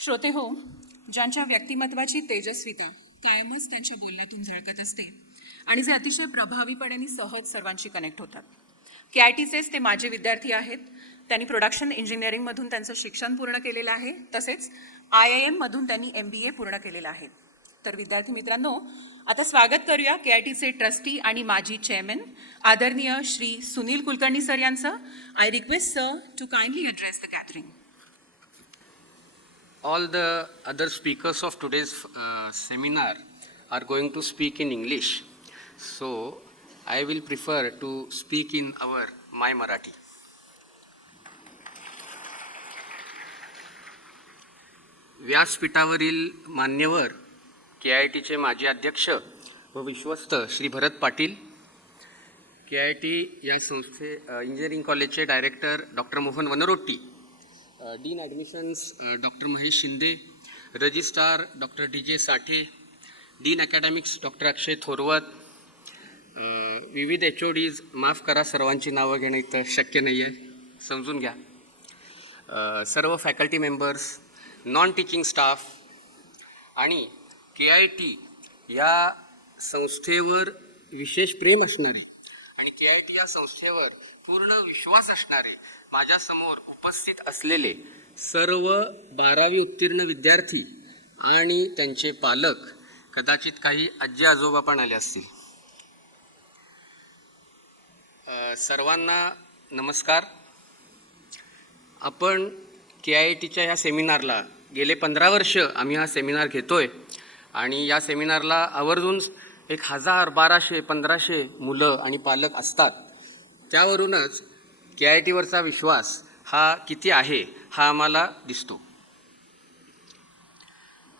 श्रोते हो, ज्यांच्या व्यक्तिमत्वाची तेजस्विता कायमच त्यांच्या बोलण्यातून झळकत असते आणि जे अतिशय प्रभावीपणे आणि सहज सर्वांशी कनेक्ट होतात. KITचेच ते माझे विद्यार्थी आहेत. त्यांनी प्रोडक्शन इंजिनिअरिंगमधून त्यांचं शिक्षण पूर्ण केलेलं आहे. तसेच IIM मधून त्यांनी MBA पूर्ण केलेलं आहे. तर विद्यार्थी मित्रांनो, आता स्वागत करूया KITचे ट्रस्टी आणि माजी चेअरमन आदरणीय श्री सुनील कुलकर्णी सर यांचं. I request sir to kindly address the gathering. All the other speakers of today's seminar are going to speak in English, so I will prefer to speak in my Marathi. व्यासपीठावरील मान्यवर KITचे माजी अध्यक्ष व विश्वस्त Shri Bharat Patil, KIT या संस्थे engineering कॉलेजचे director doctor Mohan Vanarotti, dean admissions doctor Mahesh Shinde, registrar doctor DJ Sathe, dean academics doctor Akshay Thoravat, विविध HODs, माफ करा सर्वांची नावं घेणं इथं शक्य नाही आहे, समजून घ्या, सर्व faculty members, non teaching staff आणि KIT या संस्थेवर विशेष प्रेम असणारे आणि KIT या संस्थेवर पूर्ण विश्वास असणारे माझ्यासमोर उपस्थित असलेले सर्व 12वी उत्तीर्ण विद्यार्थी आणि त्यांचे पालक, कदाचित काही आजी आजोबा पण आले असतील, सर्वांना नमस्कार. आपण KITच्या ह्या सेमिनारला गेले 15 वर्ष आम्ही हा सेमिनार घेतोय आणि या सेमिनारला आवर्जून 1000, 1200, 1500 मुलं आणि पालक असतात. त्यावरूनच KITवरचा विश्वास हा किती आहे हा आम्हाला दिसतो.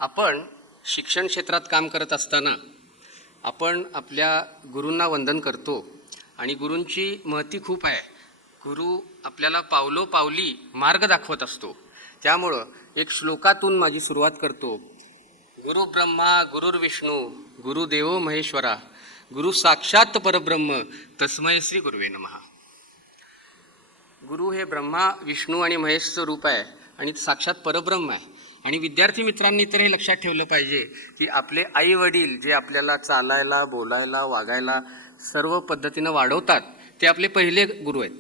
आपण शिक्षण क्षेत्रात काम करत असताना आपण आपल्या गुरूंना वंदन करतो आणि गुरूंची महती खूप आहे. गुरु आपल्याला पावलोपावली मार्ग दाखवत असतो. त्यामुळं एक श्लोकातून माझी सुरुवात करतो. गुरु ब्रह्मा गुरुर्विष्णू गुरुदेवो महेश्वरा गुरु साक्षात परब्रह्म तस्मै श्री गुरुवे नमः. गुरु हे ब्रह्मा विष्णू आणि महेशचं रूप आहे आणि साक्षात परब्रह्म आहे. आणि विद्यार्थी मित्रांनी तर हे लक्षात ठेवलं पाहिजे की आपले आई वडील जे आपल्याला चालायला, बोलायला, वागायला सर्व पद्धतीनं वाढवतात ते आपले पहिले गुरु आहेत.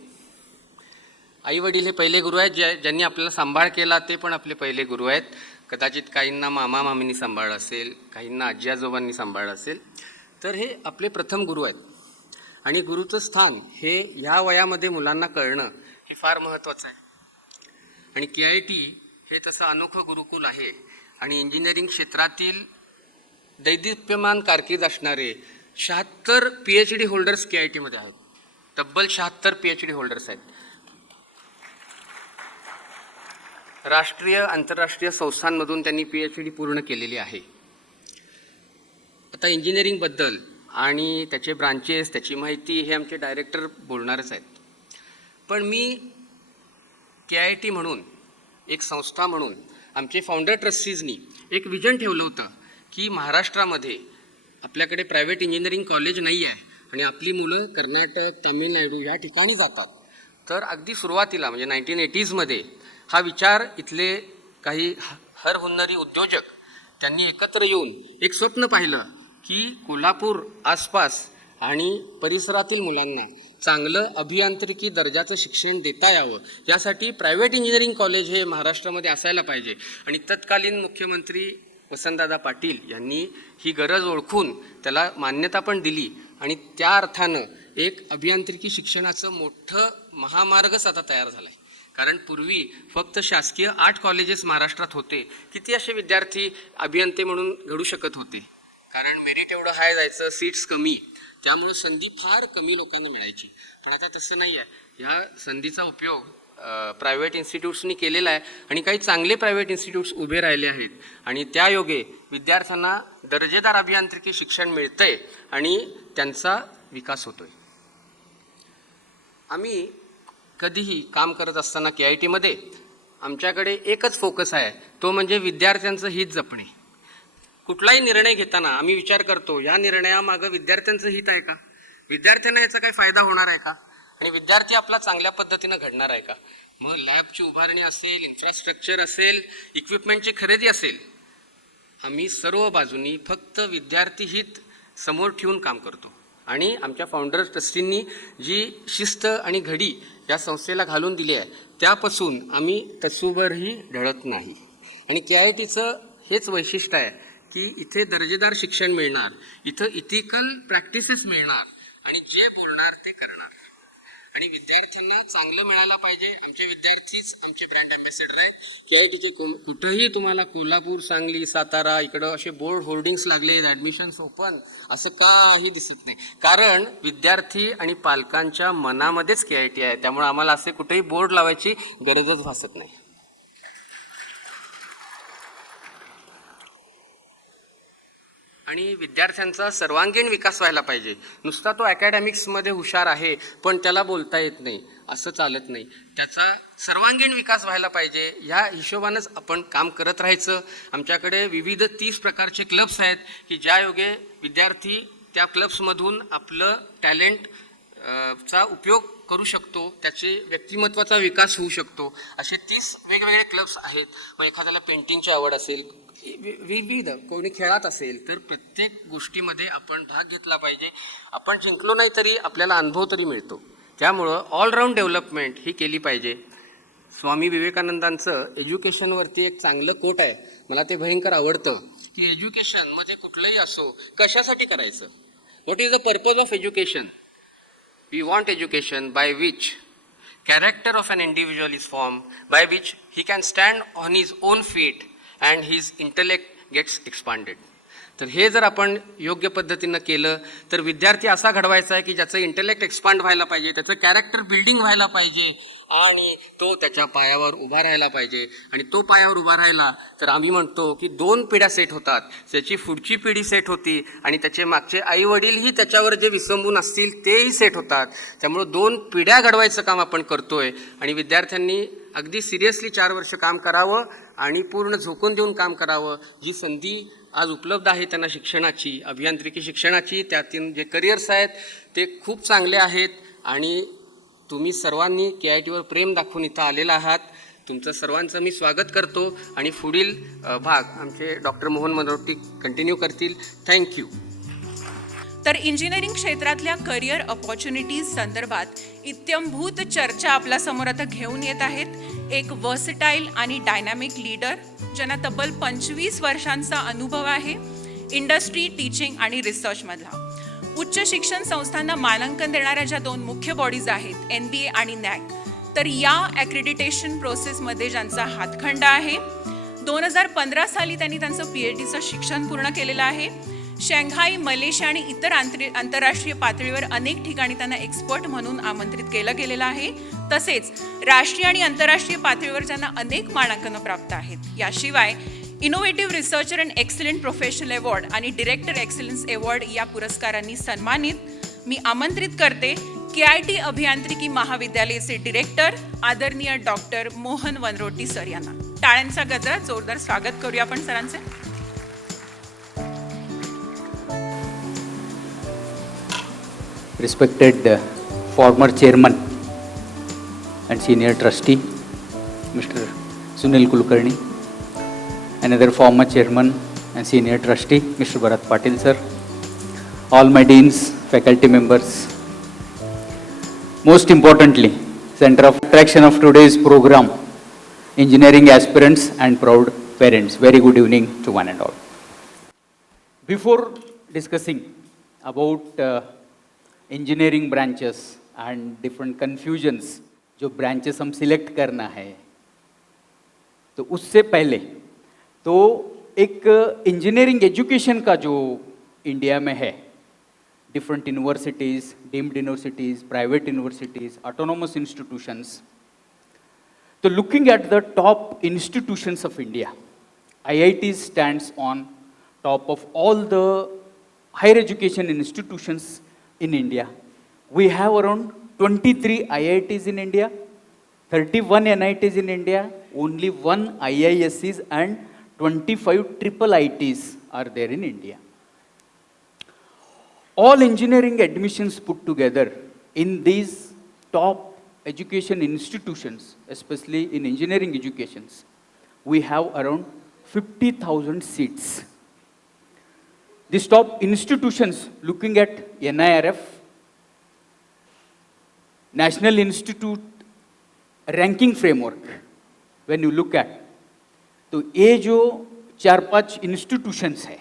आई वडील हे पहिले गुरु आहेत. ज्यांनी आपल्याला सांभाळ केला ते पण आपले पहिले गुरु आहेत. कदाचित काहींना मामा मामींनी सांभाळलं असेल, काहींना आजी आजोबांनी सांभाळलं असेल, तर हे आपले प्रथम गुरु आहेत. आणि गुरुचं स्थान हे ह्या वयामध्ये मुलांना कळणं हे फार महत्त्वाचं आहे. आणि KIT हे तसं अनोखं गुरुकुल आहे आणि इंजिनिअरिंग क्षेत्रातील दैदिप्यमान कारकीर्द असणारे 76 PhD होल्डर्स KITमध्ये आहेत. तब्बल 76 PhD होल्डर्स आहेत. राष्ट्रीय आंतरराष्ट्रीय संस्थांमधून त्यांनी PhD पूर्ण केलेली आहे. आता इंजिनिअरिंगबद्दल आणि त्याचे ब्रांचेस, त्याची माहिती हे आमचे डायरेक्टर बोलणारच आहेत. पण मी KIT म्हणून, एक संस्था म्हणून, आमचे फाउंडर ट्रस्टीजनी एक विजन ठेवलं होतं की महाराष्ट्रामध्ये आपल्याकडे प्रायव्हेट इंजिनिअरिंग कॉलेज नाही आहे आणि आपली मुलं कर्नाटक, तामिळनाडू या ठिकाणी जातात. तर अगदी सुरुवातीला म्हणजे 1980sमध्ये हा विचार इथले काही हरहुन्नरी उद्योजक त्यांनी एकत्र येऊन एक स्वप्न पाहिलं की कोल्हापूर आसपास आणि परिसरातील मुलांना चांगलं अभियांत्रिकी दर्जाचं शिक्षण देता यावं, यासाठी प्रायव्हेट इंजिनिअरिंग कॉलेज हे महाराष्ट्रामध्ये असायला पाहिजे. आणि तत्कालीन मुख्यमंत्री वसंतदादा पाटील यांनी ही गरज ओळखून त्याला मान्यता पण दिली आणि त्या अर्थानं एक अभियांत्रिकी शिक्षणाचं मोठं महामार्गच आता तयार झाला आहे. कारण पूर्वी फक्त शासकीय 8 कॉलेजेस महाराष्ट्रात होते. किती असे विद्यार्थी अभियंते म्हणून घडू शकत होते? कारण मेरिट एवढं हाय जायचं, सीट्स कमी, त्यामुळं संधी फार कमी लोकांना मिळायची. पण आता तसं नाही आहे. ह्या संधीचा उपयोग प्रायव्हेट इन्स्टिट्यूट्सनी केलेला आहे आणि काही चांगले प्रायव्हेट इन्स्टिट्यूट्स उभे राहिले आहेत आणि त्या योगे विद्यार्थ्यांना दर्जेदार अभियांत्रिकी शिक्षण मिळतंय आणि त्यांचा विकास होतोय. आम्ही कधीही काम करत असताना KITमध्ये आमच्याकडे एकच फोकस आहे, तो म्हणजे विद्यार्थ्यांचं हित जपणे. कुठलाही निर्णय घेताना आम्ही विचार करतो या निर्णयामागं विद्यार्थ्यांचं हित आहे का, विद्यार्थ्यांना याचा काही फायदा होणार आहे का आणि विद्यार्थी आपला चांगल्या पद्धतीनं घडणार आहे का. मग लॅबची उभारणी असेल, इन्फ्रास्ट्रक्चर असेल, इक्विपमेंटची खरेदी असेल, आम्ही सर्व बाजूनी फक्त विद्यार्थी हित समोर ठेवून काम करतो. आणि आमच्या फाउंडर ट्रस्टींनी जी शिस्त आणि घडी या संस्थेला घालून दिली आहे त्यापासून आम्ही तसूभरही ढळत नाही. आणि KITचं हेच वैशिष्ट्य आहे की इथे दर्जेदार शिक्षण मिळणार, इथं इथिकल प्रॅक्टिसेस मिळणार आणि जे बोलणार ते करणार. आणि विद्यार्थ्यांना चांगलं मिळायला पाहिजे. आमचे विद्यार्थीच आमचे ब्रँड अँबॅसेडर आहेत. KITचे कुठंही तुम्हाला कोल्हापूर, सांगली, सातारा इकडं असे बोर्ड होर्डिंग्स लागले, ॲडमिशन्स ओपन, असं काही दिसत नाही. कारण विद्यार्थी आणि पालकांच्या मनामध्येच KIT आहे. त्यामुळे आम्हाला असे कुठेही बोर्ड लावायची गरजच भासत नाही. आणि विद्यार्थ्यांचा सर्वांगीण विकास व्हायला पाहिजे. नुसता तो अकॅडमिक्समध्ये हुशार आहे पण त्याला बोलता येत नाही असं चालत नाही. त्याचा सर्वांगीण विकास व्हायला पाहिजे. ह्या हिशोबानंच आपण काम करत राहायचं. आमच्याकडे विविध 30 प्रकारचे क्लब्स आहेत की ज्या योगे विद्यार्थी त्या क्लब्समधून आपलं टॅलेंट चा उपयोग करू शकतो, त्याचे व्यक्तिमत्वाचा विकास होऊ शकतो. असे 30 वेगवेगळे क्लब्स आहेत. मग एखाद्याला पेंटिंगची आवड असेल, विविध कोणी खेळात असेल, तर प्रत्येक गोष्टीमध्ये आपण भाग घेतला पाहिजे. आपण जिंकलो नाही तरी आपल्याला अनुभव तरी मिळतो. त्यामुळं ऑलराऊंड डेव्हलपमेंट ही केली पाहिजे. स्वामी विवेकानंदांचं एज्युकेशनवरती एक चांगलं कोट आहे, मला ते भयंकर आवडतं, की एज्युकेशन मध्ये कुठलंही असो कशासाठी करायचं. What is the purpose of education? We want education by which character of an individual is formed, by which he can stand on his own feet and his intellect gets expanded. तर हे जर आपण योग्य पद्धतीनं केलं तर विद्यार्थी असा घडवायचा आहे की ज्याचं इंटेलेक्ट एक्सपांड व्हायला पाहिजे, त्याचं कॅरेक्टर बिल्डिंग व्हायला पाहिजे आणि तो त्याच्या पायावर उभा राहायला पाहिजे. आणि तो पायावर उभा राहिला तर आम्ही म्हणतो की 2 पिढ्या सेट होतात. त्याची पुढची पिढी सेट होती आणि त्याचे मागचे आई वडीलही त्याच्यावर जे विसंबून असतील तेही सेट होतात. त्यामुळे 2 पिढ्या घडवायचं काम आपण करतोय. आणि विद्यार्थ्यांनी अगदी सिरियसली 4 वर्ष काम करावं आणि पूर्ण झोकून देऊन काम करावं. जी संधी आज उपलब्ध आहे त्यांना शिक्षणाची, अभियांत्रिकी शिक्षणाची, त्यातून जे करिअर्स आहेत ते खूप चांगले आहेत. आणि तुम्ही सर्वांनी KITवर प्रेम दाखवून इथं आलेला आहात. तुमचं सर्वांचं मी स्वागत करतो. आणि पुढील भाग आमचे डॉक्टर मोहन मनोटी कंटिन्यू करतील. थँक्यू. तर इंजिनिअरिंग क्षेत्रातल्या करिअर अपॉर्च्युनिटीज संदर्भात इत्यंभूत चर्चा आपल्यासमोर आता घेऊन येत आहेत एक वर्सटाईल आणि डायनॅमिक लीडर, ज्यांना तब्बल 25 वर्षांचा अनुभव आहे इंडस्ट्री, टीचिंग आणि रिसर्चमधला. उच्च शिक्षण संस्थांना मानांकन देणाऱ्या ज्या 2 मुख्य बॉडीज आहेत, NBA आणि NAC, तर या ॲक्रिडिटेशन प्रोसेसमध्ये ज्यांचा हातखंडा आहे. 2015 साली त्यांनी त्यांचं PhDचं शिक्षण पूर्ण केलेलं आहे. शंघाई, मलेशिया आणि इतर आंतरराष्ट्रीय पातळीवर अनेक ठिकाणी त्यांना एक्सपर्ट म्हणून आमंत्रित केलं गेलेलं आहे. तसेच राष्ट्रीय आणि आंतरराष्ट्रीय पातळीवर त्यांना अनेक मानांकनं प्राप्त आहेत. याशिवाय innovative researcher and excellent professional award आणि डिरेक्टर एक्सलन्स अवॉर्ड या पुरस्कारांनी सन्मानित मी आमंत्रित करते KIT अभियांत्रिकी महाविद्यालयाचे डिरेक्टर आदरणीय डॉक्टर मोहन वनरोटी सर यांना. टाळ्यांचा गजरात जोरदार स्वागत करूया आपण सरांचे. Respected former chairman and senior trustee, Mr. Sunil Kulkarni, another former chairman and senior trustee, Mr. Bharat Patil sir, all my deans, faculty members, most importantly, center of attraction of today's program, engineering aspirants and proud parents. Very good evening to one and all. Before discussing about engineering branches and different confusions जो branches हम select करना है, तो उससे पहले तो एक engineering education का जो इंडिया में है, different universities, deemed universities, private universities, autonomous institutions, तो looking at the top institutions of India, IIT stands on top of all the higher education institutions in India. We have around 23 IITs in India, 31 NITs in India, only 1 IISCs and 25 triple ITs are there in India. All engineering admissions put together in these top education institutions, especially in engineering educations, we have around 50,000 seats. These top institutions, looking at NIRF, National Institute Ranking Framework, when you look at, तो ये जो 4-5 institutions है,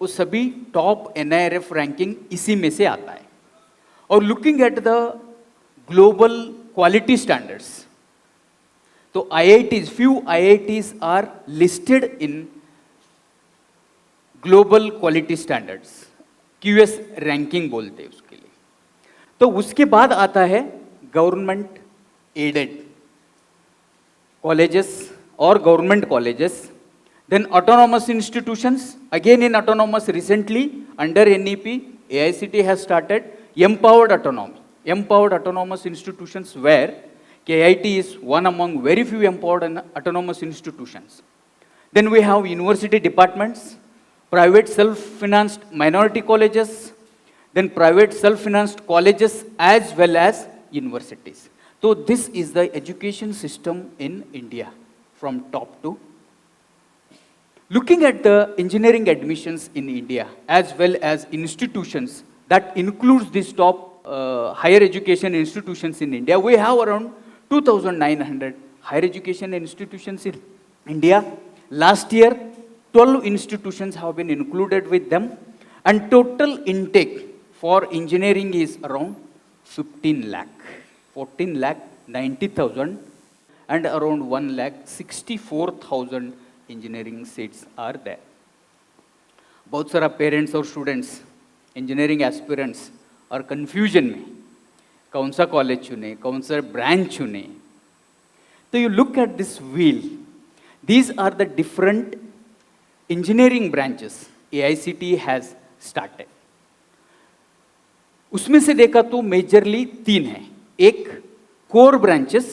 वो सभी top NIRF ranking इसी में से आता है. और looking at the global quality standards, तो IITs, few IITs are listed in global quality standards, QS ranking बोलते हैं उसके लिए. तो उसके बाद आता है government aided colleges or government colleges, then autonomous institutions, again in autonomous recently under NEP, AICT has started empowered autonomy, empowered autonomous institutions where KIT is one among very few empowered and autonomous institutions. Then we have university departments, private self-financed minority colleges, then private self-financed colleges as well as universities. So this is the education system in India from top to. Looking at the engineering admissions in India as well as institutions, that includes these top higher education institutions in India, we have around 2,900 higher education institutions in India. Last year, 12 institutions have been included with them, and total intake for engineering is around 15 lakh. 14 lakh 90,000 and around 1 lakh 64,000 engineering seats are there. बहुत सारा parents और students engineering aspirants और confusion में कौन सा college चुने, कौन सा ब्रांच चुने. तो you look at this wheel, these are the different engineering branches AICT has started. उसमें से देखा तो मेजरली 3 हैं. एक core branches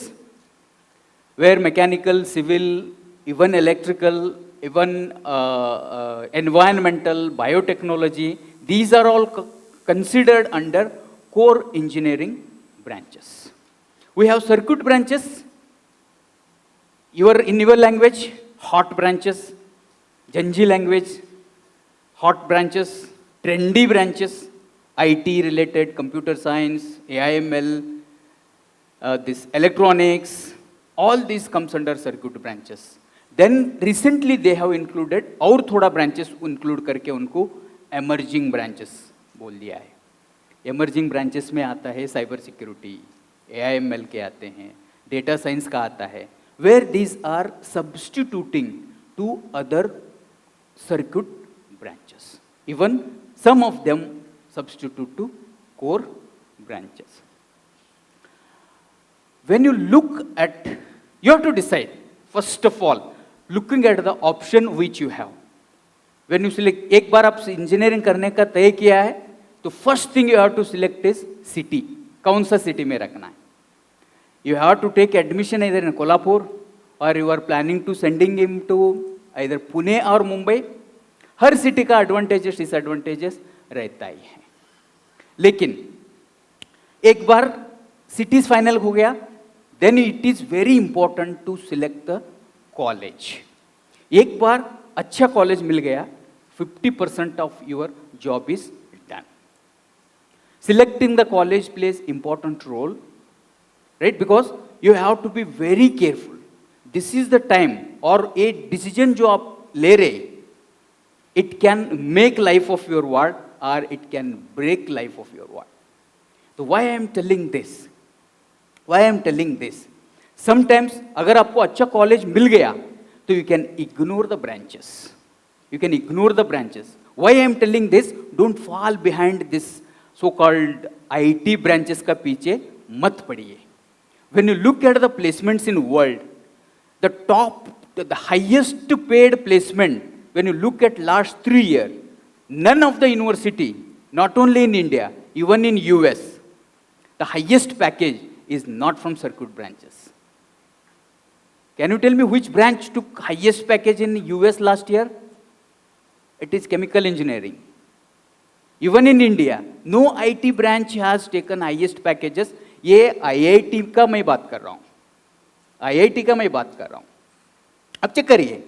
where mechanical, civil, even electrical, even environmental, biotechnology, these are all considered under core engineering branches. We have circuit branches, in your language, hot branches, Janji language, hot branches, trendy branches, IT related, computer science, AIML, this electronics, all these comes under circuit branches. Then recently they have included और थोड़ा branches include करके उनको emerging branches बोल दिया है. emerging branches में आता है cyber security, AIML के आते हैं, data science का आता है, where these are substituting to other circuit branches. Even some of them substitute to core branches. When you look at, you have to decide, first of all, looking at the option which you have. When you select, एक बार आप engineering करने का तय किया है, तो first thing you have to select is city. कौन सा city में रखना है? You have to take admission either in Kolhapur or you are planning to sending him to either Pune or Mumbai. Her city का advantages disadvantages रहता ही है. लेकिन एक बार cities final हो गया, then it is very important to select the college. एक बार अच्छा college मिल गया, 50% of your job is done. Selecting the college plays important role, right? Because you have to be very careful. This is the time or a decision जो आप ले रहे, it can make life of your ward or it can break life of your ward. So why I am telling this? Why I am telling this? Sometimes अगर आपको अच्छा college मिल गया, तो you can ignore the branches. You can ignore the branches. Why I am telling this? Don't fall behind this so-called IT branches का पीछे मत पड़िए. When you look at the placements in world, the top, the highest paid placement, when you look at last 3 years, none of the university, not only in India, even in US, the highest package is not from circuit branches. Can you tell me which branch took highest package in US last year? It is chemical engineering. Even in India, no IT branch has taken highest packages ये IIT का मैं बात कर रहा हूँ, IIT का मैं बात कर रहा हूँ। अब चेक करिए,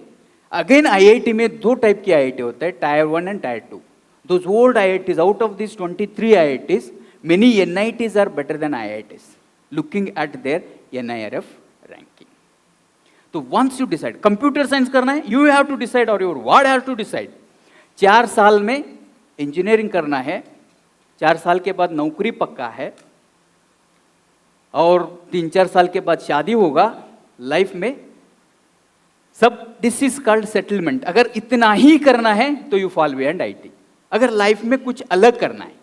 अगेन आईआईटी में दो टाइप की आईआईटी होता है, tyre 1 and tyre 2. Those old IITs, out of these 23 IITs, many NITs are better than IITs, looking at their NIRF ranking. So once you decide, computer science करना है, you have to decide or your ward has to decide. 4 साल में engineering करना है, 4 साल के बाद नौकरी पक्का है, और 3-4 साल के बाद शादी होगा, लाइफ में सब, दिस इज कॉल्ड सेटलमेंट. अगर इतना ही करना है तो यू फॉल बिहाइंड आईटी. अगर लाइफ में कुछ अलग करना है,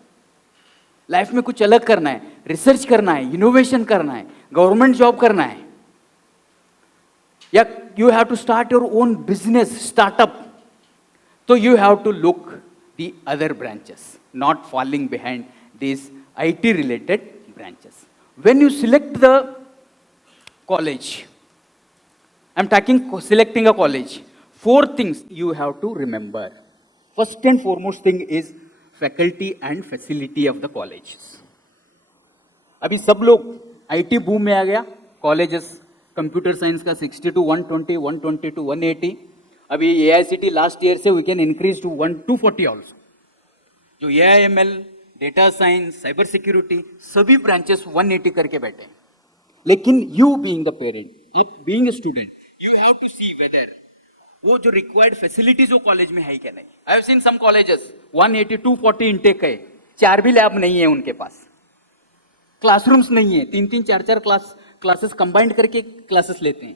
लाइफ में कुछ अलग करना है, रिसर्च करना है, इनोवेशन करना है, गवर्नमेंट जॉब करना है, या you have to start your own business, startup, तो you have to look the other branches, not falling behind this IT related branches. When you select the college, I'm talking selecting a college. 4 things you have to remember. First and foremost thing is faculty and facility of the colleges. अभी सब लोग IT boom में आ गया, colleges computer science का 60 to 120, 120 to 180. अभी AICT last year से we can increase to 240 also. जो AIML, data science, cyber security, सभी ब्रांचेस 180 करके बैठे. लेकिन यू बीइंग द पेरेंट, आप being a student, you have to see whether वो जो required facilities वो कॉलेज में है क्या नहीं. I have seen some colleges 180 240 intake है, 4 भी लैब नहीं है उनके पास, क्लासरूम्स नहीं है, 3-3 4-4 क्लासेस कंबाइंड करके क्लासेस लेते हैं.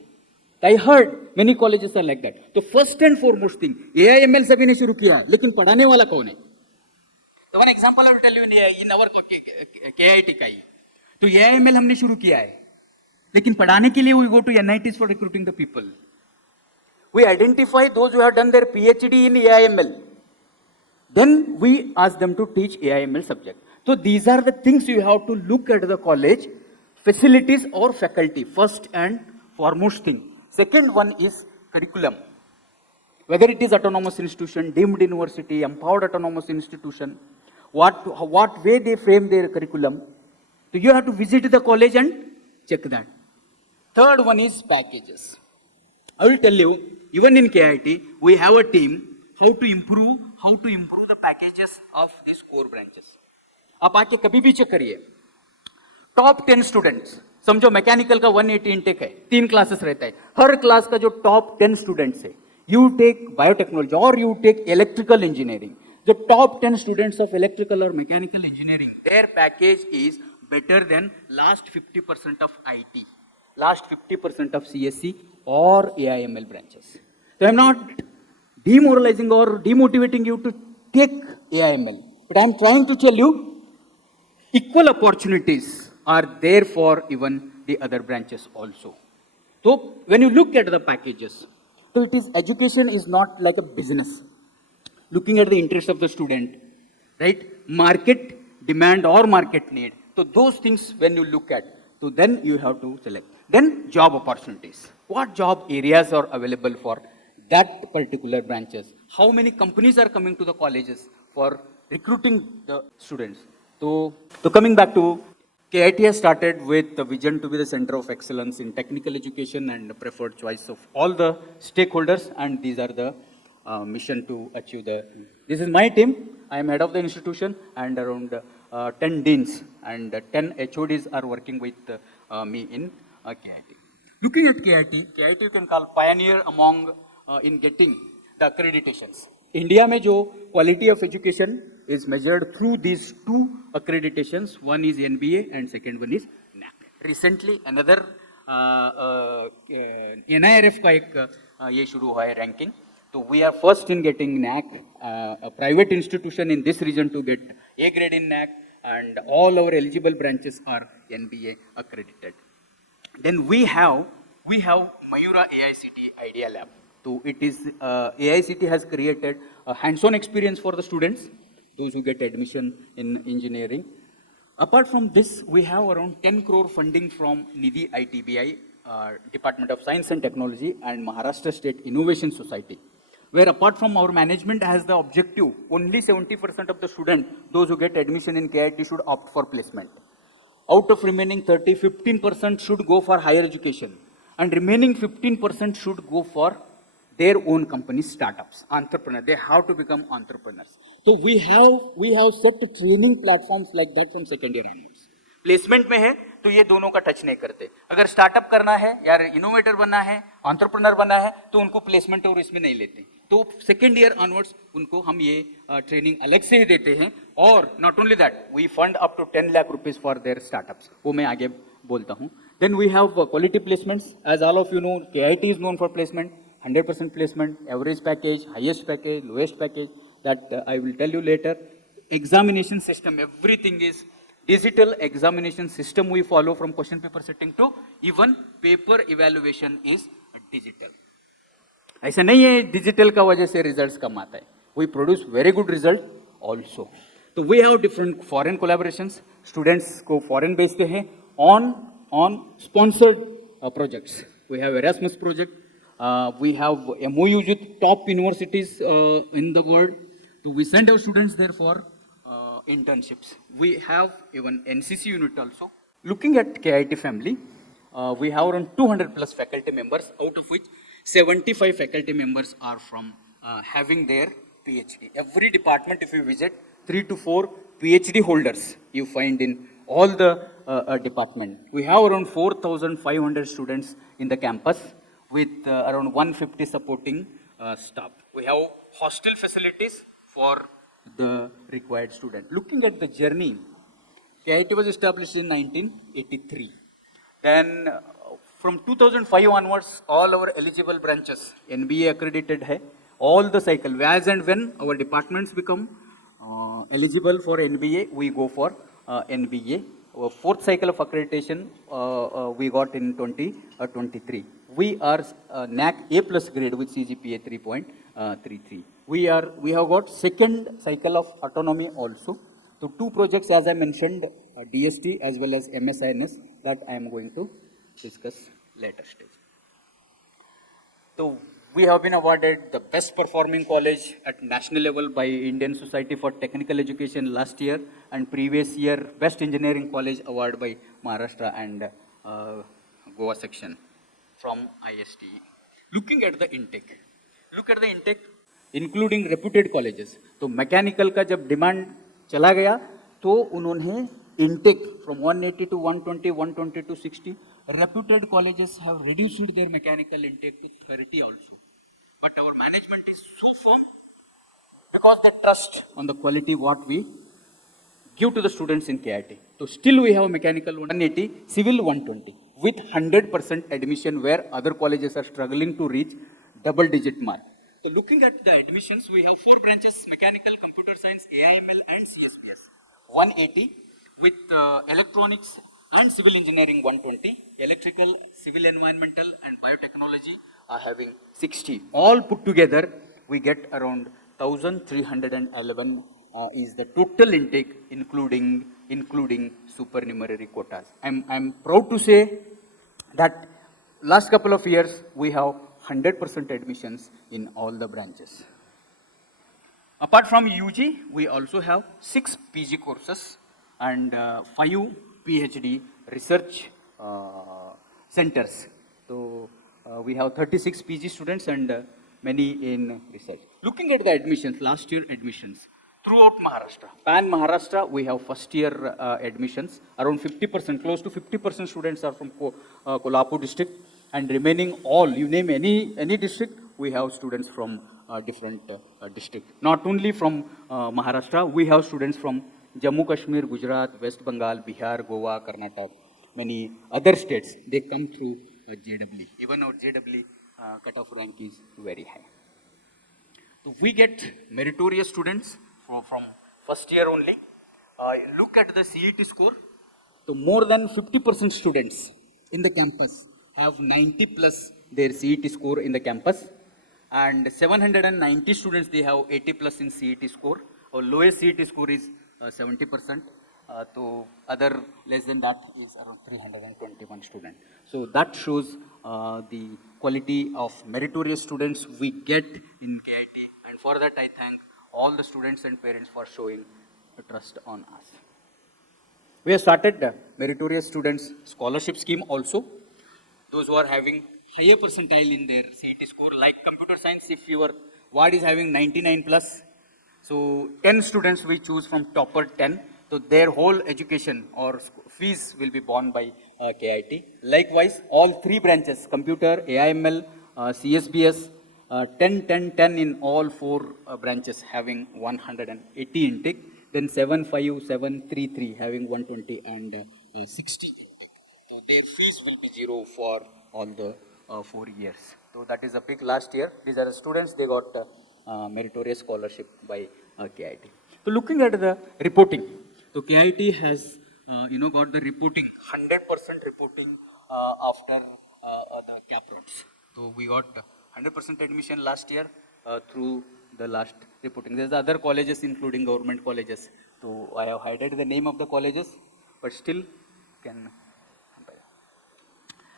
I heard many colleges are like that. तो first and foremost thing, AIML सभी ने शुरू किया, लेकिन पढ़ाने वाला कौन है? तो one example I will tell you in our KIT का ही. तो AIML हमने शुरू किया है, लेकिन पढ़ाने के लिए we go to NITs for recruiting the people. We identify those who have done their PhD in AIML. Then we ask them to teach AIML subject. So these are the things you have to look at the college, facilities or faculty, first and foremost thing. Second one is curriculum. Whether it is autonomous institution, deemed university, empowered autonomous institution, what way they frame their curriculum. So you have to visit the college and check that. Third one is packages. I will tell you, even in KIT, we have a team how to improve the packages of these core branches. आप आके कभी भी check करिए, top 10 students, समझो mechanical का 180 intake है, 3 classes रहता है, हर क्लास का जो टॉप 10 स्टूडेंट्स है, यू टेक बायोटेक्नोलॉजी और यू टेक इलेक्ट्रिकल इंजीनियरिंग, जो टॉप 10 स्टूडेंट्स ऑफ इलेक्ट्रिकल और mechanical engineering, their package is better than last 50% of IT, last 50% of CSC or AIML branches. So I'm not demoralizing or demotivating you to take AIML, but I'm trying to tell you equal opportunities are there for even the other branches also. So when you look at the packages, so it is, education is not like a business, looking at the interest of the student, right? Market demand or market need. So those things when you look at, so then you have to select. Then job opportunities. What job areas are available for that particular branches? How many companies are coming to the colleges for recruiting the students? So coming back to KIT has started with the vision to be the center of excellence in technical education and the preferred choice of all the stakeholders, and these are the mission to achieve the. This is my team. I am head of the institution, and around 10 deans and 10 HODs are working with me in KIT. Looking at KIT you can call pioneer among in getting the accreditations. India में जो quality of education is measured through these 2 accreditations. One is NBA and second one is NAAC. Recently another NIRF का एक ये शुरू हुआ है ranking. So we are first in getting NAAC, a private institution in this region to get A grade in NAAC, and all our eligible branches are NBA accredited. Then we have Mayura AICT Idea Lab. So it is AICT has created a hands-on experience for the students, those who get admission in engineering. Apart from this, we have around 10 crore funding from Nidhi ITBI, Department of Science and Technology, and Maharashtra State Innovation Society, where apart from our management has the objective, only 70% of the students, those who get admission in KIT should opt for placement. Out of remaining 30, 15% should go for higher education, and remaining 15% should go for their own companies, startups, entrepreneurs. They have to become entrepreneurs. So we have set training platforms like that from second year onwards. Placement में है तो ये दोनों का touch नहीं करते. अगर startup करना है या इनोवेटर बनना है, एंटरप्रेन्योर बनना है, तो उनको प्लेसमेंट और इसमें नहीं लेते. तो सेकेंड ईयर ऑनवर्ड्स उनको हम ये ट्रेनिंग अलग से ही देते हैं. और not only that, we fund up to 10 lakh rupees for their startups. वो मैं आगे बोलता हूँ. Then we have quality placements. As all of you know, KIT is known for placement. 100% placement, average package, highest package, lowest package, that I will tell you later. Examination system, everything is digital examination system we follow, from question paper setting to even paper evaluation is digital. ऐसा नहीं है digital का वजह से results कम आता है. We produce very good result also. तो we have different foreign collaborations. Students को foreign भेजते हैं on sponsored projects. We have Erasmus project. We have MOUs with top universities in the world. So we send our students there for internships. We have even NCC unit also. Looking at KIT family, we have around 200 plus faculty members, out of which 75 faculty members are from having their PhD. Every department, if you visit, 3 to 4 PhD holders you find in all the department. We have around 4,500 students in the campus, with around 150 supporting staff. We have hostel facilities for the required student. Looking at the journey, KIT was established in 1983. Then from 2005 onwards, all our eligible branches, NBA accredited hai, all the cycle, as and when our departments become eligible for NBA, we go for NBA. Our fourth cycle of accreditation we got in 2023. We are NAC A plus grade with CGPA 3.33. We have got second cycle of autonomy also. So 2 projects, as I mentioned, DST as well as MSINS, that I am going to discuss later stage. So we have been awarded the best performing college at national level by Indian Society for Technical Education last year, and previous year best engineering college award by Maharashtra and Goa section from ISTE. Looking at the intake, including reputed colleges. तो mechanical का जब demand चला गया तो उन्होंने intake from 180 to 120, 120 to 60. Reputed colleges have reduced their mechanical intake to 30 also. But our management is so firm because they trust on the quality what we give to the students in KIT. So still we have mechanical 180, civil 120 with 100% admission, where other colleges are struggling to reach double-digit mark. So looking at the admissions, we have 4 branches: mechanical, computer science, AIML and CSPS. 180 with electronics and civil engineering 120, electrical, civil environmental and biotechnology are having 60. All put together, we get around 1,311 is the total intake, including supernumerary quotas. I'm proud to say that last couple of years we have 100% admissions in all the branches. Apart from UG, we also have 6 PG courses and 5 PhD research centers. So we have 36 PG students and many in research. Looking at the admissions, last year admissions throughout Maharashtra, pan Maharashtra, we have first year admissions. Around 50%, close to 50% students are from Kolhapur district, and remaining all, you name any district, we have students from different district. Not only from Maharashtra, we have students from Jammu Kashmir, Gujarat, West Bengal, Bihar, Goa, Karnataka, many other states. They come through JEE. Even our JEE cutoff rank is very high. So we get meritorious students from first year only. Look at the CET score. So more than 50% students in the campus have 90 plus their CET score in the campus, and 790 students, they have 80 plus in CET score. Our lowest CET score is 70%. So other less than that is around 321 students. So that shows the quality of meritorious students we get in KIT, and for that I thank all the students and parents for showing trust on us. We have started meritorious students scholarship scheme also. Those who are having higher percentile in their CET score, like computer science, if your ward is having 99 plus, so 10 students we choose from topper 10, so their whole education or fees will be borne by KIT. Likewise, all three branches, computer, AIML, CSBS, 10, 10, 10 in all four branches having 180 intake, then 7, 5, 7, 3, 3 having 120 and 60 intake. So their fees will be zero for all the 4 years. So that is a big last year. These are the students, they got meritorious scholarship by KIT. So looking at the reporting, so KIT has got the reporting, 100% reporting after the cap rounds. So we got 100% admission last year through the last reporting. There's other colleges including government colleges. So I have highlighted the name of the colleges, but still can.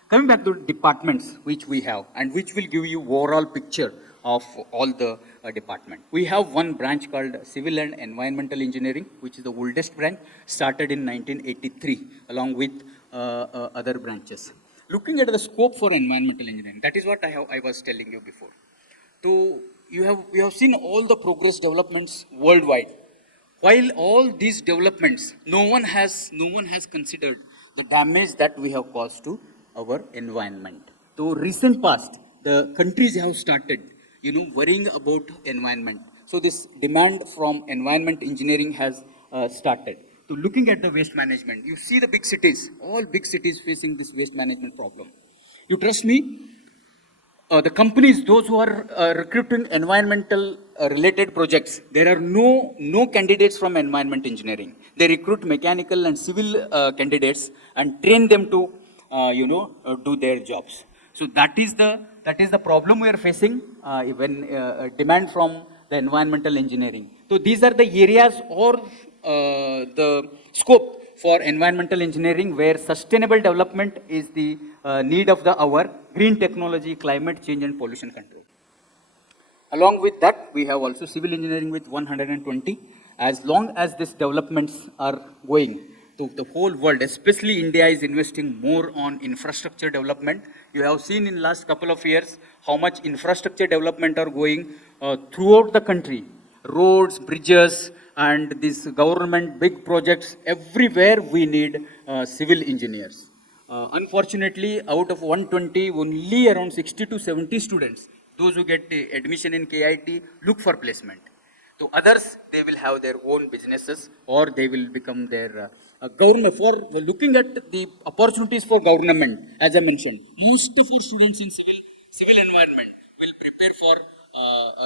Coming back to departments which we have and which will give you overall picture of all the department. We have one branch called Civil and Environmental Engineering, which is the oldest branch, started in 1983 along with other branches. Looking at the scope for environmental engineering, that is what I was telling you before. So we have seen all the progress developments worldwide. While all these developments, no one has considered the damage that we have caused to our environment. So recent past, the countries have started, worrying about environment. So this demand from environment engineering has started. So looking at the waste management, you see the big cities, all big cities facing this waste management problem. You trust me? The companies, those who are recruiting environmental related projects, there are no candidates from environment engineering. They recruit mechanical and civil candidates and train them to, do their jobs. So that is the problem we are facing when demand from the environmental engineering. So these are the areas or the scope for environmental engineering where sustainable development is the need of the hour, green technology, climate change and pollution control. Along with that, we have also civil engineering with 120. As long as these developments are going to the whole world, especially India is investing more on infrastructure development. You have seen in last couple of years how much infrastructure development are going throughout the country. Roads, bridges, and these government big projects, everywhere we need civil engineers. Unfortunately, out of 120, only around 60 to 70 students, those who get admission in KIT, look for placement. To others, they will have their own businesses or they will become their government. For looking at the opportunities for government, as I mentioned, most of our students in civil environment will prepare for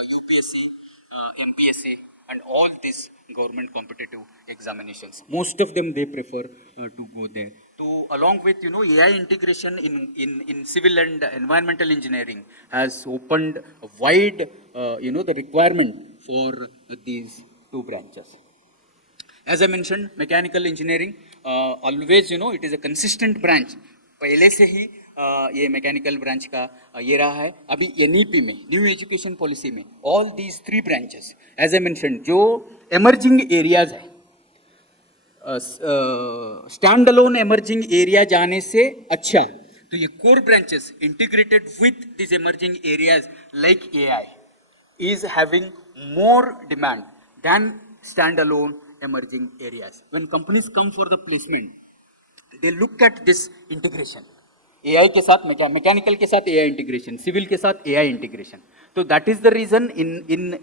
UPSC, MPSC, and all these government competitive examinations. Most of them, they prefer to go there. So along with, AI integration in civil and environmental engineering has opened a wide, the requirement for these two branches. As I mentioned, mechanical engineering, always, it is a consistent branch. पहले से ही ये mechanical branch का ये रहा है. अभी NEP में, new education policy में, all these three branches, as I mention, जो एमर्जिंग एरियाज है, स्टैंड अलोन एमर्जिंग एरिया जाने से अच्छा, तो ये core branches integrated with this emerging areas like AI is having more demand than standalone emerging areas. When companies come for the placement, they look at this integration. AI के साथ mechanical के साथ AI integration, civil के साथ AI integration. So that is the reason in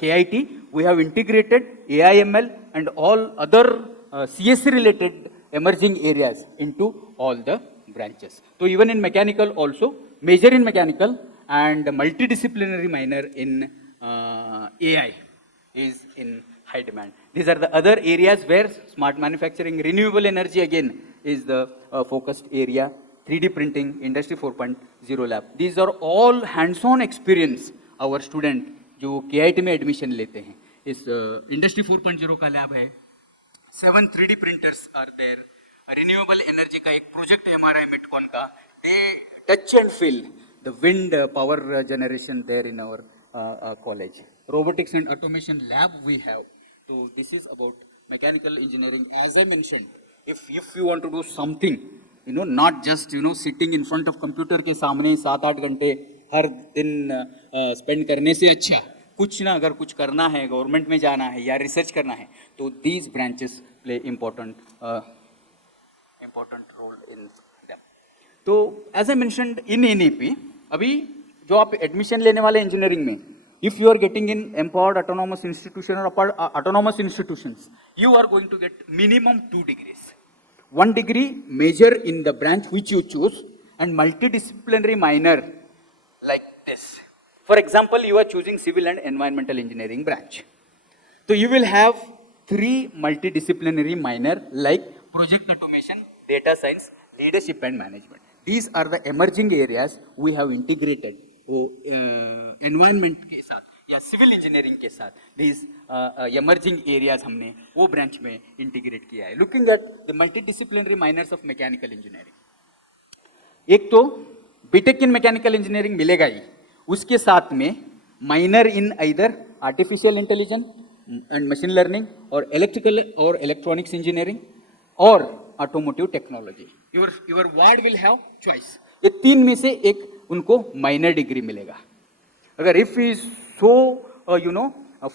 KIT we have integrated AIML and all other CSC related emerging areas into all the branches. So even in mechanical also, major in mechanical and multidisciplinary minor in AI is in high demand. These are the other areas where smart manufacturing, renewable energy again is the focused area, 3D printing, Industry 4.0 lab. These are all hands-on experience our student जो KIT में admission लेते हैं. इस Industry 4.0 का lab है, 7 3D printers are there, renewable energy का एक project है हमारा MITCON का, they touch and feel the wind power generation there in our college. Robotics and automation lab we have. So this is about mechanical engineering. As I mentioned, if you want to do something, not just, sitting in front of computer के सामने 7-8 घंटे हर दिन spend करने से अच्छा कुछ ना, अगर कुछ करना है, गवर्नमेंट में जाना है या रिसर्च करना है, तो these branches play important role in them. तो as I mentioned in NEP, अभी जो आप एडमिशन लेने वाले इंजीनियरिंग में, if you are getting in empowered autonomous institution or autonomous institutions, you are going to get minimum 2 degrees. 1 degree major in the branch which you choose and multidisciplinary minor like this. For example, you are choosing civil and environmental engineering branch. So you will have 3 multidisciplinary minor like project automation, data science, leadership and management. These are the emerging areas we have integrated. Environment के साथ या civil engineering के साथ these emerging areas हमने वो branch में integrate किया है. Looking at the multidisciplinary minors of mechanical engineering, एक तो बीटेक इन मैकेनिकल इंजीनियरिंग मिलेगा ही, उसके साथ में minor in either artificial intelligence and machine learning और इलेक्ट्रिकल और इलेक्ट्रॉनिक्स इंजीनियरिंग और automotive technology. Your ward will have choice. ये 3 में से एक उनको माइनर डिग्री मिलेगा. अगर if he is so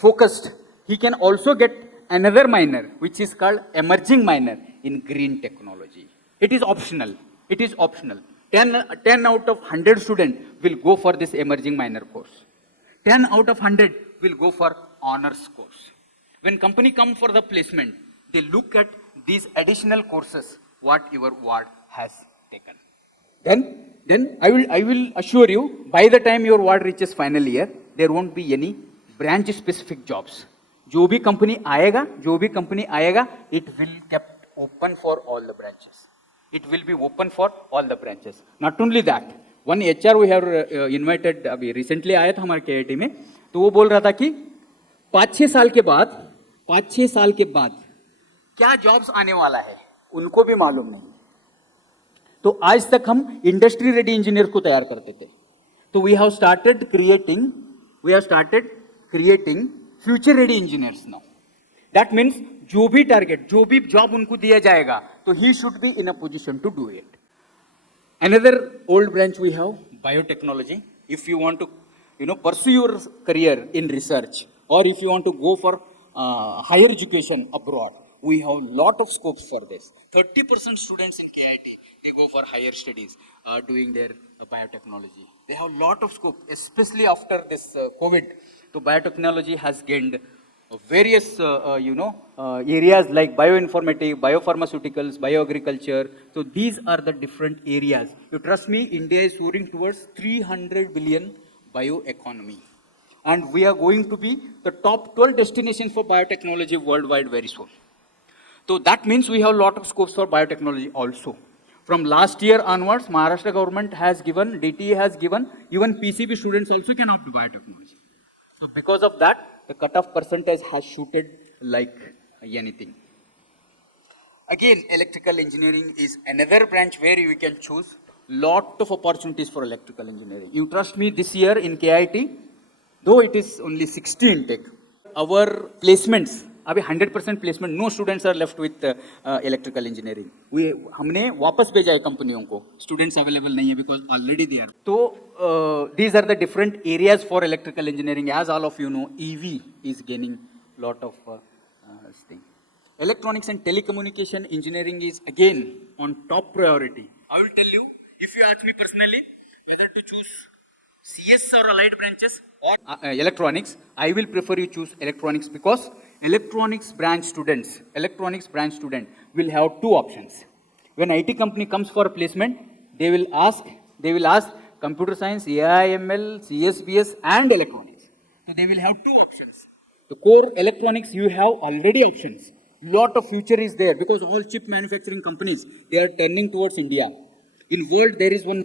focused, he can also get another minor which is called emerging minor in green technology. It is optional. 10 out of 100 student will go for this emerging minor course. 10 out of 100 will go for honors course. When company come for the placement, they look at these additional courses what your ward has taken. Then I will assure you, by the time your ward reaches final year, there won't be any branch specific jobs. जो भी company आएगा, it will kept open for all the branches. It will be open for all the branches. Not only that, one HR we have invited, अभी recently आया था हमारे KIT में, तो वो बोल रहा था कि 5-6 साल के बाद क्या जॉब्स आने वाला है उनको भी मालूम नहीं. तो आज तक हम इंडस्ट्री रेडी इंजीनियर को तैयार करते थे. तो we have started creating future ready engineers now. That means जो भी टारगेट, जो भी जॉब उनको दिया जाएगा, तो he should be in a position to do it. Another old branch we have biotechnology. If you want to pursue your career in research, or if you want to go for higher education abroad, we have lot of scopes for this. 30% students in KIT, they go for higher studies doing their biotechnology. They have lot of scope, especially after this COVID. So biotechnology has gained various areas like bioinformatics, biopharmaceuticals, bioagriculture. So these are the different areas. You trust me, India is soaring towards 300 billion bioeconomy. And we are going to be the top 12 destinations for biotechnology worldwide very soon. So that means we have a lot of scopes for biotechnology also. From last year onwards, Maharashtra government has given, DTE has given, even PCB students also can opt biotechnology. So because of that, the cutoff percentage has shooted like anything. Again, electrical engineering is another branch where you can choose lot of opportunities for electrical engineering. You trust me, this year in KIT, though it is only 60 intake, our placements, अभी 100% placement, no students are left with electrical engineering. हमने वापस भेजा है कंपनियों को, students available नहीं है because already they are. तो these are the different areas for electrical engineering. As all of you know, EV is gaining lot of thing. Electronics and telecommunication engineering is again on top priority. I will tell you, if you ask me personally whether to choose CS or allied branches or electronics, I will prefer you choose electronics because electronics branch student will have 2 options. When IT company comes for placement, they will ask computer science, AI, ML, CSBS and electronics. So they will have 2 options. The core electronics, you have already options. Lot of future is there because all chip manufacturing companies, they are turning towards India. In world, there is one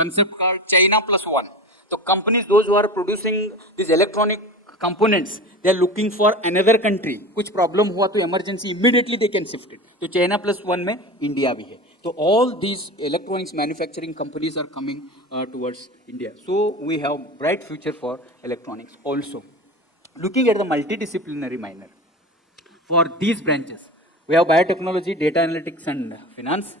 concept called China plus one. So companies, those who are producing these electronic components, they are looking for another country. कुछ problem हुआ तो emergency, immediately they can shift it. तो China plus one में India भी है. So all these electronics manufacturing companies are coming towards India. So we have bright future for electronics also. Looking at the multidisciplinary minor, for these branches, We have biotechnology, data analytics and finance.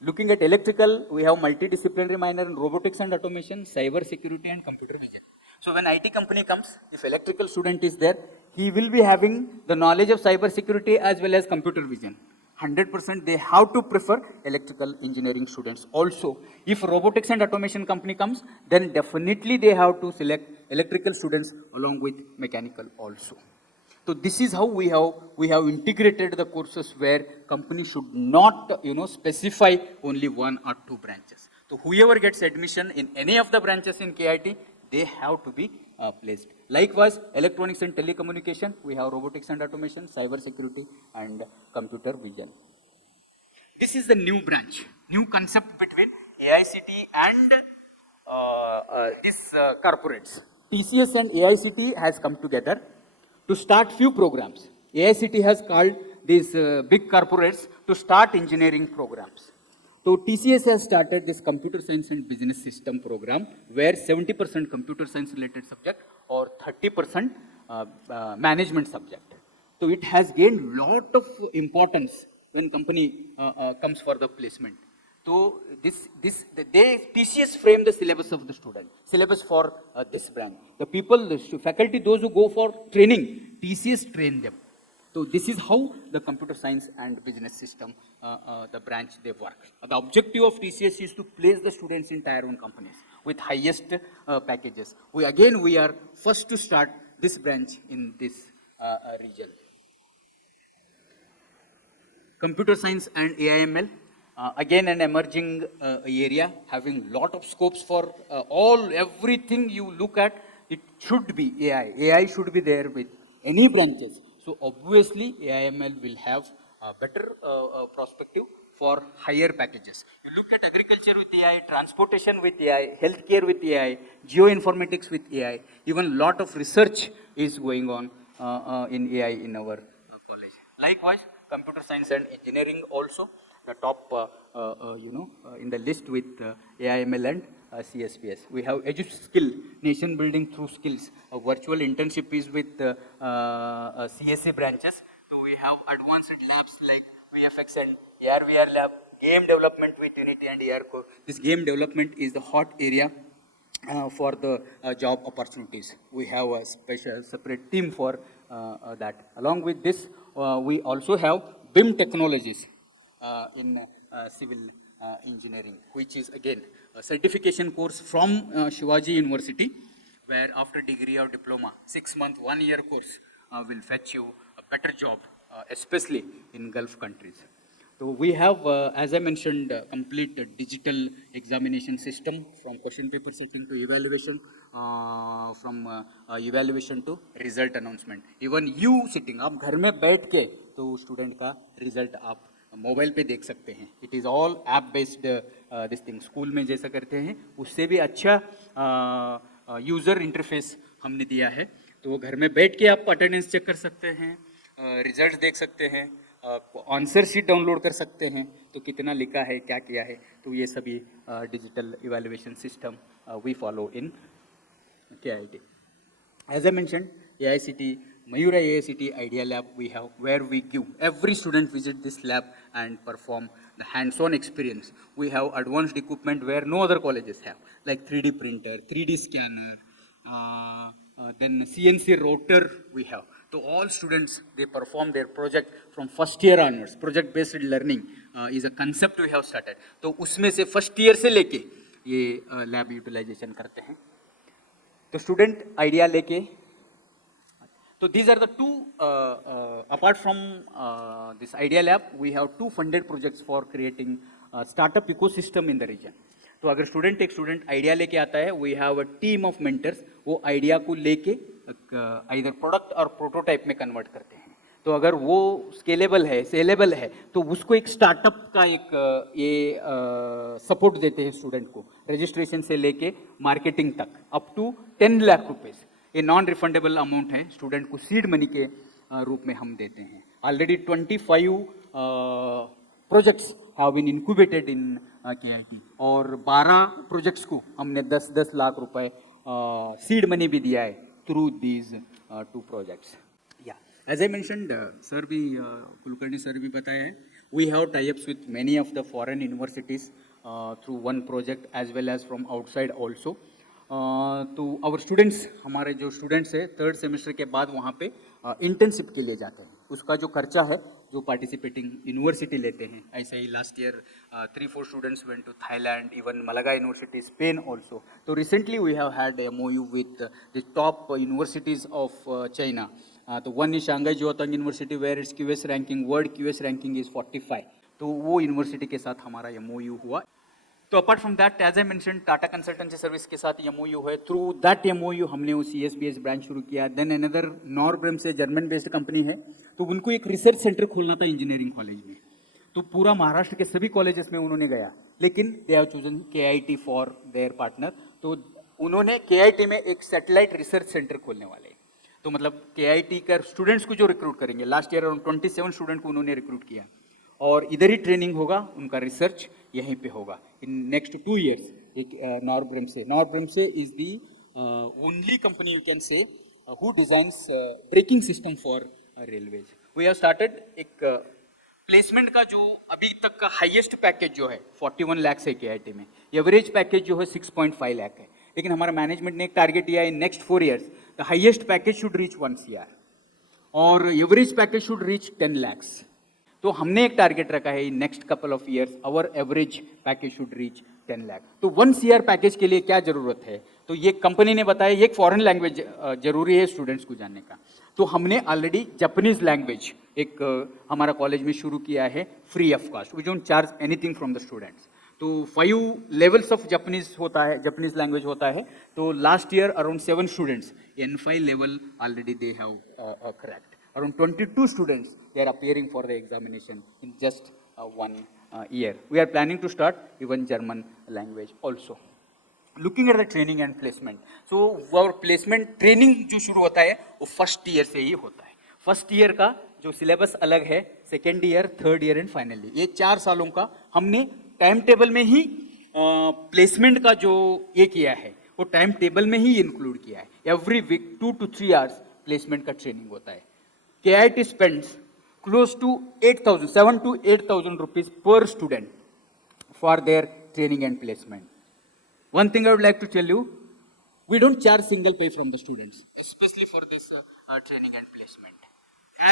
Looking at electrical, we have multidisciplinary minor in robotics and automation, cyber security and computer vision. So when IT company comes, if electrical student is there, he will be having the knowledge of cyber security as well as computer vision. 100% they have to prefer electrical engineering students. Also, if robotics and automation company comes, then definitely they have to select electrical students along with mechanical also. So this is how we have integrated the courses where company should not specify only one or two branches. So whoever gets admission in any of the branches in KIT, they have to be placed. Likewise, electronics and telecommunication, we have robotics and automation, cyber security and computer vision. This is the new branch, new concept between AICT and these corporates. TCS and AICT has come together to start few programs. AICT has called these big corporates to start engineering programs. So TCS has started this computer science and business system program where 70% computer science related subject or 30% management subject. So it has gained lot of importance when company comes for the placement. So TCS frame the syllabus of the student, syllabus for this branch. The people, the faculty, those who go for training, TCS train them. So this is how the computer science and business system, the branch they work. The objective of TCS is to place the students in tier 1 companies with highest packages. We are first to start this branch in this region. Computer science and AIML, again an emerging area having lot of scopes for everything you look at, it should be AI. AI should be there with any branches. So obviously AIML will have a better perspective for higher packages. You look at agriculture with AI, transportation with AI, healthcare with AI, geoinformatics with AI, even lot of research is going on in AI in our college. Likewise, computer science and engineering also, the top in the list with AIML and CSPS. We have skill, nation building through skills. A virtual internship is with CSC branches. So we have advanced labs like VFX and AR/VR lab, game development with Unity and AR Core. This game development is the hot area for the job opportunities. We have a separate team for that. Along with this, we also have BIM technologies in civil engineering, which is again a certification course from Shivaji University, where after degree or diploma, 6-month, 1-year course will fetch you a better job, especially in Gulf countries. So we have, as I mentioned, complete digital examination system from question paper setting to evaluation, from evaluation to result announcement. Even you sitting, आप घर में बैठ के तो student का result आप mobile पे देख सकते हैं. It is all app based this thing. School में जैसा करते हैं उससे भी अच्छा यूज़र इंटरफेस हमने दिया है. तो घर में बैठ के आप अटेंडेंस चेक कर सकते हैं, रिजल्ट देख सकते हैं, आंसर शीट डाउनलोड कर सकते हैं, तो कितना लिखा है, क्या किया है. तो ये सभी digital evaluation system we follow in KIT. As I mentioned, AICT, Mayura AICT Idea Lab we have, where we give every student visit this lab and perform the hands-on experience. We have advanced equipment where no other colleges have, like 3D printer, 3D scanner, then CNC rotor we have. So all students, they perform their project from first year onwards. Project based learning is a concept we have started. तो उसमें से first year से लेके ये lab utilization करते हैं. तो student idea लेके, so these are the two, apart from this idea lab, we have 2 funded projects for creating a startup ecosystem in the region. तो अगर स्टूडेंट एक स्टूडेंट आइडिया लेके आता है, we have a team of mentors, वो idea को लेके इधर प्रोडक्ट और प्रोटोटाइप में कन्वर्ट करते हैं. तो अगर वो स्केलेबल है, सेलेबल है, तो उसको एक स्टार्टअप का एक ये सपोर्ट देते हैं स्टूडेंट को, रजिस्ट्रेशन से लेके मार्केटिंग तक, अप टू 10 लाख रुपीस. ये नॉन रिफंडेबल अमाउंट है, स्टूडेंट को सीड मनी के रूप में हम देते हैं. Already 25 projects have been incubated in KIT और 12 प्रोजेक्ट्स को हमने 10-10 लाख रुपए सीड मनी भी दिया है थ्रू दीज 2 प्रोजेक्ट्स. या As I mentioned, sir भी कुलकर्णी sir भी बताया है, we have tie-ups with many of the foreign universities through one project as well as from outside also. तो our students, हमारे जो students हैं थर्ड सेमेस्टर के बाद वहाँ पे इंटर्नशिप के लिए जाते हैं. उसका जो खर्चा है जो पार्टिसिपेटिंग यूनिवर्सिटी लेते हैं, ऐसे ही last year 3-4 students went to Thailand, even Malaga university, Spain also. तो recently we have had MOU with the top universities of China. तो one is Shanghai Jiaotong university where it's QS ranking, world QS ranking is 45. तो वो university के साथ हमारा MOU हुआ. तो apart from that, as I mention, Tata consultancy service के साथ MOU है. थ्रू दैट MOU हमने वो CSBS ब्रांच शुरू किया. देन अनदर नॉरब्रेम से जर्मन बेस्ड कंपनी है, तो उनको एक रिसर्च सेंटर खोलना था इंजीनियरिंग कॉलेज में. तो पूरा महाराष्ट्र के सभी कॉलेजेस में उन्होंने गया, लेकिन they have chosen KIT for their partner. तो उन्होंने KIT में एक सैटेलाइट रिसर्च सेंटर खोलने वाले. तो मतलब KIT का स्टूडेंट्स को जो रिक्रूट करेंगे, लास्ट ईयर अराउंड 27 स्टूडेंट को उन्होंने रिक्रूट किया, और इधर ही ट्रेनिंग होगा, उनका रिसर्च यहीं पे होगा इन नेक्स्ट 2 years. एक नॉरब्रेम से is the only company you can say who designs braking system for railways. We have started एक प्लेसमेंट का जो अभी तक का हाईएस्ट पैकेज जो है 41 लाख है KIT में. एवरेज पैकेज जो है 6.5 लाख है, लेकिन हमारा मैनेजमेंट ने एक टारगेट दिया है in next 4 years the highest package should reach 1 CR और average package should reach 10 lakhs. तो हमने एक टारगेट रखा है in next couple of years our average package should reach 10 lakh. तो 1 CR पैकेज के लिए क्या जरूरत है, तो ये कंपनी ने बताया एक फॉरेन लैंग्वेज जरूरी है स्टूडेंट्स को जानने का. तो हमने ऑलरेडी जापानीज लैंग्वेज एक हमारा कॉलेज में शुरू किया है free of cost. We don't charge anything from the students. तो 5 लेवल्स ऑफ जापानीज होता है, जापानीज लैंग्वेज होता है. तो last year around 7 students N5 level already they have cracked. Around 22 students, they are appearing for the examination in just 1 year. We are planning to start even German language also. Looking at the training and placement, so our placement training जो शुरू होता है वो first year से ही होता है. First year का जो सिलेबस अलग है, second year, third year and final year, ये 4 सालों का हमने टाइम टेबल में ही प्लेसमेंट का जो ये किया है वो टाइम टेबल में ही इंक्लूड किया है. Every week 2 to 3 hours placement का ट्रेनिंग होता है. KIT spends close to 7 to 8,000 rupees per student for their training and placement. One thing I would like to tell you, we don't charge single pay from the students, especially for this training and placement,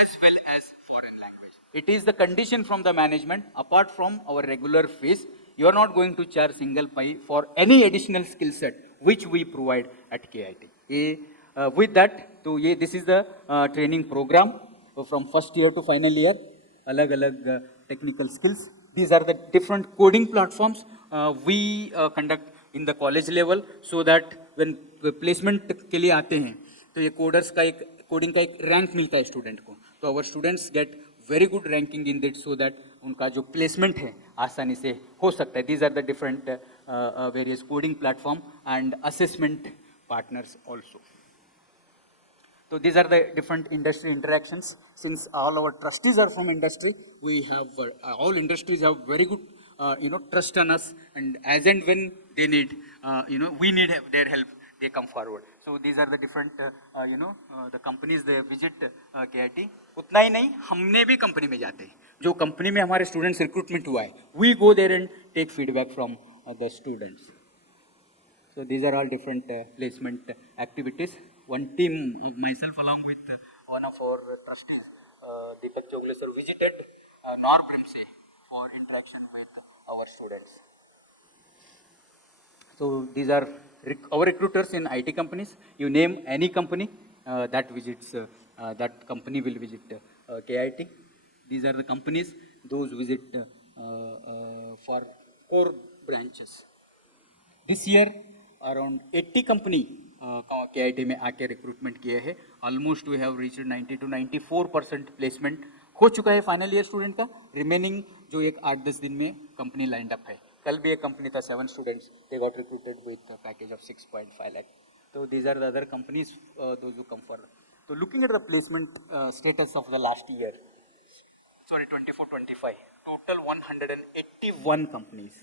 as well as foreign language. It is the condition from the management, apart from our regular fees, you are not going to charge single pay for any additional skill set which we provide at KIT. With that, तो ये this is the training program from first year to final year. अलग अलग technical skills. These are the different coding platforms we conduct in the college level, so that when placement के लिए आते हैं तो ये coders का एक coding का एक rank मिलता है student को. तो our students get very good ranking in that, so that उनका जो placement है आसानी से हो सकता है. These are the different various coding platform and assessment partners also. So these are the different industry interactions. Since all our trustees are from industry, we have all industries have very good trust on us, and as and when they need we need their help, they come forward. So these are the different the companies they visit KIT. उतना ही नहीं, हमने भी company में जाते हैं. जो company में हमारे स्टूडेंट्स रिक्रूटमेंट हुआ है, we go there and take feedback from the students. So these are all different placement activities. One team, myself along with one of our trustees, Deepak Chogle sir, visited Norbremse for interaction with our students. So these are our recruiters in IT companies. You name any company that visits, that company will visit KIT. These are the companies, those visit for core branches. This year around 80 company KIT में आके recruitment किए हैं. Almost we have reached 90 to 94% placement हो चुका है final year student का. Remaining जो एक 8-10 दिन में कंपनी लाइंड अप है. कल भी एक कंपनी था, 7 students, they got recruited with package of 6.5 lakh. तो these are the other companies those who come for. तो looking at the placement status of the last year, sorry 24-25, total 181 companies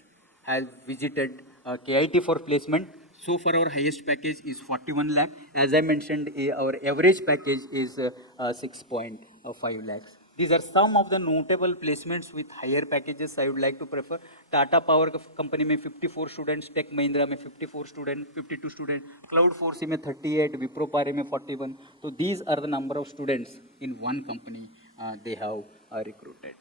have visited KIT for placement. So far our highest package is 41 lakh. As I mentioned, our average package is 6.5 lakhs. These are some of the notable placements with higher packages I would like to prefer. Tata Power company में 54 students, Tech Mahindra में 54 students, 52 students, Cloud Force में 38, Wipro Pare में 41. So these are the number of students in one company they have recruited.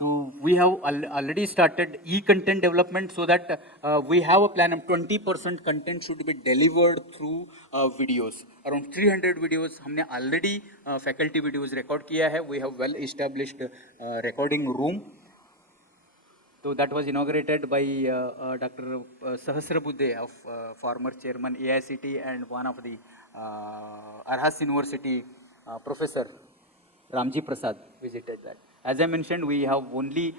So we have already started e-content development so that we have a plan of 20% content should be delivered through videos. Around 300 videos हमने already faculty videos record किया है. We have well established recording room. So that was inaugurated by Dr. Sahasrabuddhe of former chairman AICT and one of the Arhas University professor Ramji Prasad visited that. As I mentioned, we have only,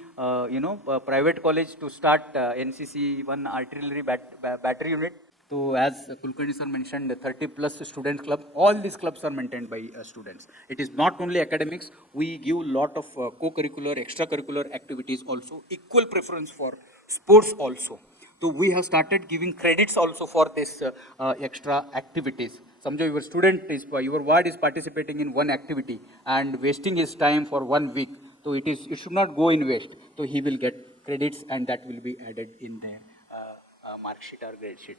private college to start NCC 1 artillery battery unit. So as Kulkarni sir mentioned, 30 plus student club, all these clubs are maintained by students. It is not only academics, we give lot of co-curricular, extracurricular activities also, equal preference for sports also. So we have started giving credits also for this extra activities. Samjho your student is, your ward is participating in one activity and wasting his time for 1 week. So it should not go in waste. So he will get credits and that will be added in their mark sheet or grade sheet.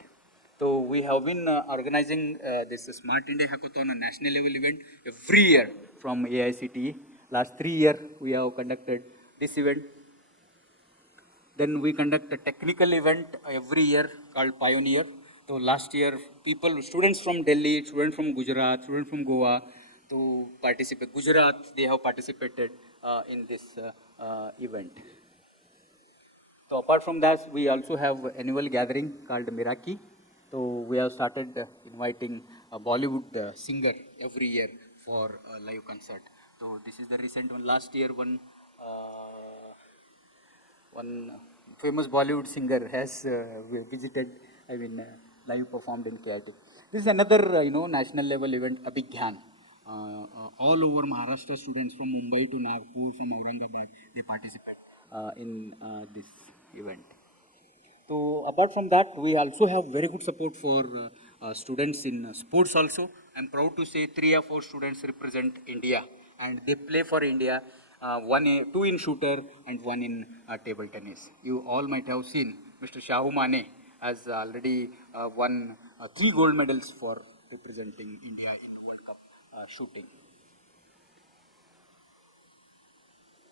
So we have been organizing this Smart India Hackathon, a national level event every year from AICTE. Last 3 years we have conducted this event. Then we conduct a technical event every year called Pioneer. So last year, students from Delhi, students from Gujarat, students from Goa, to participate. Gujarat, they have participated in this event. So apart from that, we also have annual gathering called Miraki. So we have started inviting a Bollywood singer every year for a live concert. So this is the recent one. Last year, one famous Bollywood singer has visited, live performed in KIT. This is another, national level event, a big Dhyan. All over Maharashtra students from Mumbai to Nagpur, from Aurangabad, they participate in this event. So apart from that, we also have very good support for students in sports also. I'm proud to say 3 or 4 students represent India and they play for India. 2 in shooter and 1 in table tennis. You all might have seen Mr. Shahu Mane has already won 3 gold medals for representing India in World Cup shooting.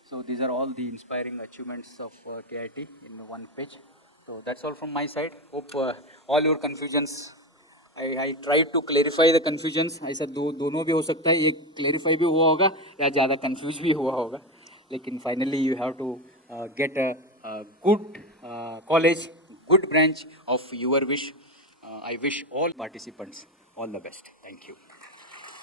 So these are all the inspiring achievements of KIT in one page. So that's all from my side. Hope all your confusions, I tried to clarify the confusions. I said दोनों भी हो सकता है, ये clarify भी हुआ होगा या ज़्यादा confuse भी हुआ होगा. लेकिन finally you have to get a good college, good branch of your wish. I wish all participants all the best. Thank you.